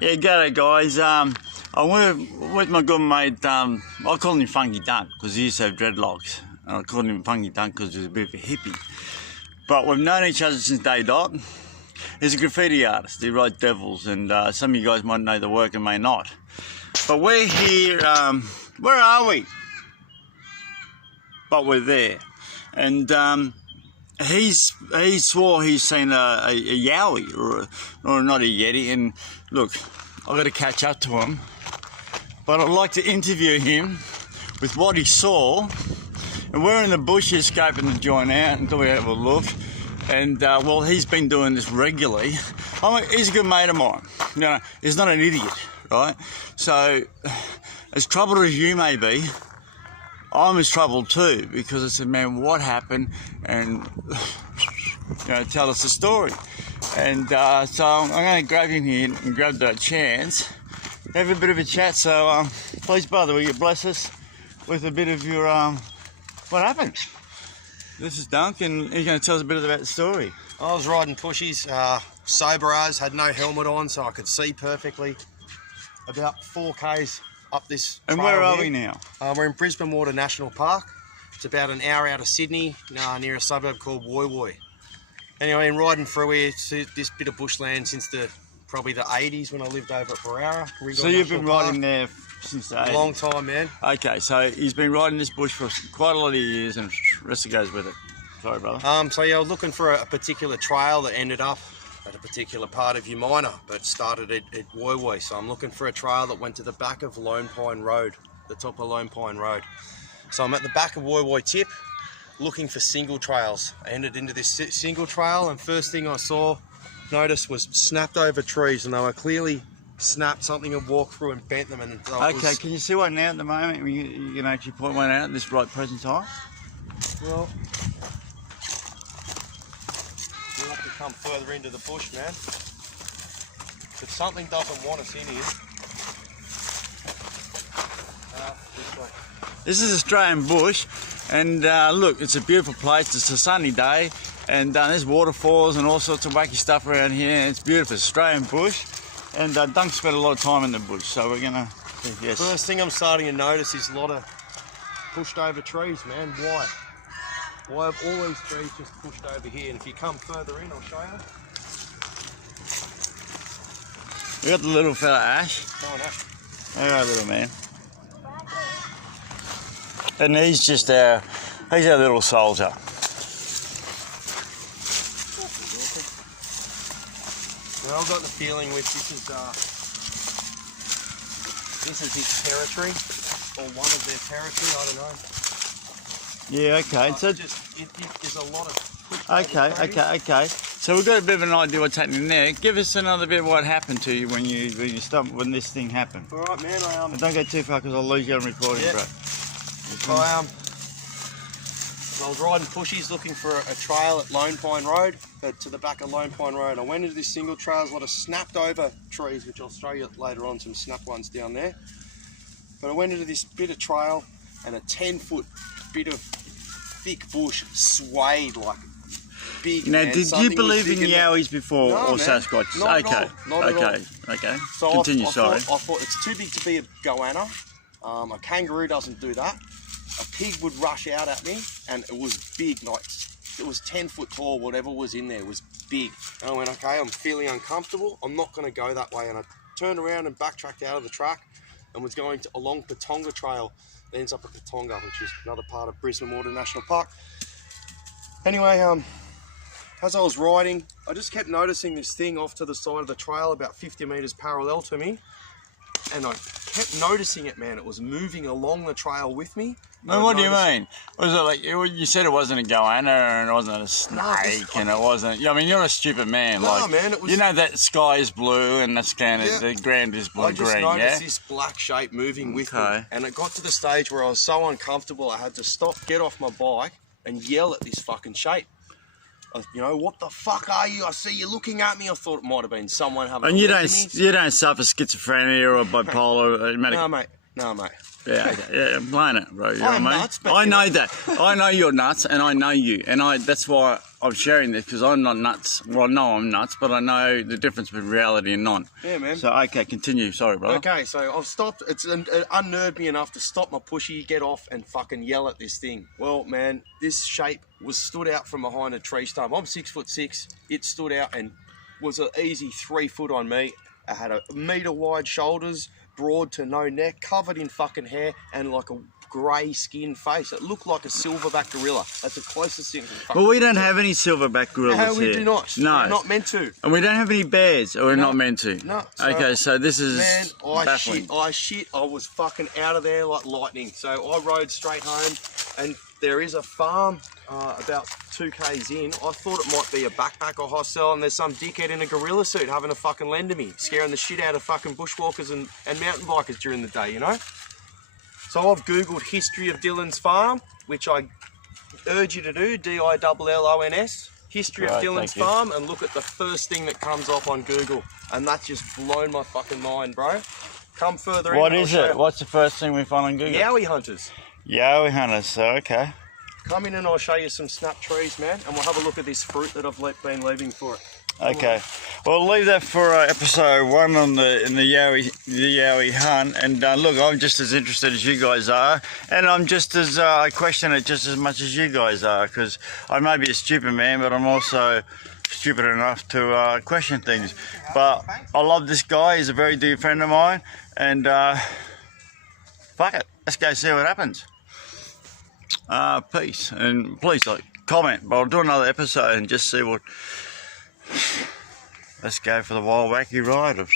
Yeah, g'day guys. I went with my good mate. I call him Funky Dunk because he used to have dreadlocks. And I called him Funky Dunk because he was a bit of a hippie. But we've known each other since day dot. He's a graffiti artist. He writes devils, and some of you guys might know the work and may not. But we're here. Where are we? But we're there, and he swore he's seen a Yowie or not a Yeti. And look, I've got to catch up to him, but I'd like to interview him with what he saw. And we're in the bush here scoping the joint out until we have a look. And well, he's been doing this regularly. He's a good mate of mine. You know, he's not an idiot, right? So, as troubled as you may be, I'm as troubled too, because I said, man, what happened? And you know, tell us the story. And so I'm going to grab him here and grab that chance, have a bit of a chat. So please, brother, will you bless us with a bit of your what happened? This is Dunk, and he's going to tell us a bit about the story. I was riding pushies, sober as, had no helmet on, so I could see perfectly. About 4Ks up this And trail where are here. we now? We're in Brisbane Water National Park. It's about an hour out of Sydney, near a suburb called Yowie. Anyway, been riding through here to this bit of bushland since probably the 80s when I lived over at Barara. So you've been riding there since the 80s? Long time, man. Okay, so he's been riding this bush for quite a lot of years, and the rest of goes with it. Sorry, brother. So yeah, I was looking for a particular trail that ended up at a particular part of Umina, but started at Yowie. So I'm looking for a trail that went to the back of Lone Pine Road, the top of Lone Pine Road. So I'm at the back of Yowie tip, looking for single trails. I entered into this single trail, and first thing I noticed was snapped over trees, and they were clearly snapped. Something had walked through and bent them. And Okay, can you see one now at the moment? You can actually point one out at this right present time? Well, you'll have to come further into the bush, man. If something doesn't want us in here, this way. This is Australian bush, and look, it's a beautiful place. It's a sunny day, and there's waterfalls and all sorts of wacky stuff around here. And it's beautiful, Australian bush. And Dunk spent a lot of time in the bush, so we're gonna, yes. First thing I'm starting to notice is a lot of pushed over trees, man. Why? Why have all these trees just pushed over here? And if you come further in, I'll show you. We got the little fella Ash. Go on, Ash. Alright, little man. And he's just our little soldier. Now I've got the feeling with this is his territory, or one of their territory, I don't know. Yeah, okay. So there's a lot of okay. So we've got a bit of an idea what's happening there. Give us another bit of what happened to you when when this thing happened. All right, man. But don't go too far because I'll lose you on recording, yeah. bro. I was riding pushies looking for a trail at Lone Pine Road, to the back of Lone Pine Road. I went into this single trail, there's a lot of snapped over trees, which I'll show you later on, some snap ones down there. But I went into this bit of trail, and a 10-foot bit of thick bush swayed like big. Now, man. did Something you believe in Yowies before, No, or man. Sasquatch? Not Okay, at all. Not at all. Okay. So Continue, I sorry. thought it's too big to be a goanna. A kangaroo doesn't do that. A pig would rush out at me, and it was big, like it was 10 foot tall. Whatever was in there was big. And I went, okay, I'm feeling uncomfortable. I'm not going to go that way. And I turned around and backtracked out of the track, and was going along Patonga Trail. It ends up at Patonga, which is another part of Brisbane Water National Park. Anyway, as I was riding, I just kept noticing this thing off to the side of the trail, about 50 metres parallel to me. And I kept noticing it, man. It was moving along the trail with me. No, what do you mean? Was it like you said it wasn't a goanna and it wasn't a snake and it wasn't? I mean, you're a stupid man. No, man, it was. You know that sky is blue and the ground is blue I just green. noticed Yeah. this black shape moving with me, Okay. and it got to the stage where I was so uncomfortable I had to stop, get off my bike, and yell at this fucking shape. You know, what the fuck are you? I see you looking at me. I thought it might have been someone having. And a you look don't at me. you don't suffer schizophrenia or bipolar. No, mate. No, mate. Yeah, okay. Yeah, I'm playing it, bro. You know I'm what I mean? nuts, but I know that. I know you're nuts, and I know you, and that's why I'm sharing this because I'm not nuts. Well, no, I'm nuts, but I know the difference between reality and non. Yeah, man. So, okay, continue. Sorry, brother. Okay, so I've stopped. It's unnerved me enough to stop my pushy, get off, and fucking yell at this thing. Well, man, this shape was stood out from behind a tree stump. I'm 6'6". It stood out and was an easy 3 foot on me. It had a metre wide shoulders, broad to no neck, covered in fucking hair, and like a grey skin face. It looked like a silverback gorilla. That's the closest thing. Well, we don't have any silverback gorillas No, we here. do not. No. We're not meant to. And we don't have any bears, or we're not meant to. No. Okay, so this is Man, baffling. I was fucking out of there like lightning. So I rode straight home, and there is a farm about 2 k's in. I thought it might be a backpacker hostel, and there's some dickhead in a gorilla suit having a fucking lend to me, scaring the shit out of fucking bushwalkers and mountain bikers during the day, you know? So I've Googled history of Dylan's farm, which I urge you to do, Dillons, history of Right, Dylan's thank you. farm, and look at the first thing that comes up on Google. And that's just blown my fucking mind, bro. Come further in. What I'll is show it? you. What's the first thing we find on Google? Yowie hunters. Yowie hunters, so okay. Come in and I'll show you some snap trees, man, and we'll have a look at this fruit that I've been leaving for it. Okay, well, leave that for episode 1 on the Yowie hunt. And look, I'm just as interested as you guys are, and I'm just as I question it just as much as you guys are, because I may be a stupid man, but I'm also stupid enough to question things. But I love this guy. He's a very dear friend of mine, and fuck it, let's go see what happens. Peace, and please comment. But I'll do another episode and just see what. Let's go for the wild wacky ride of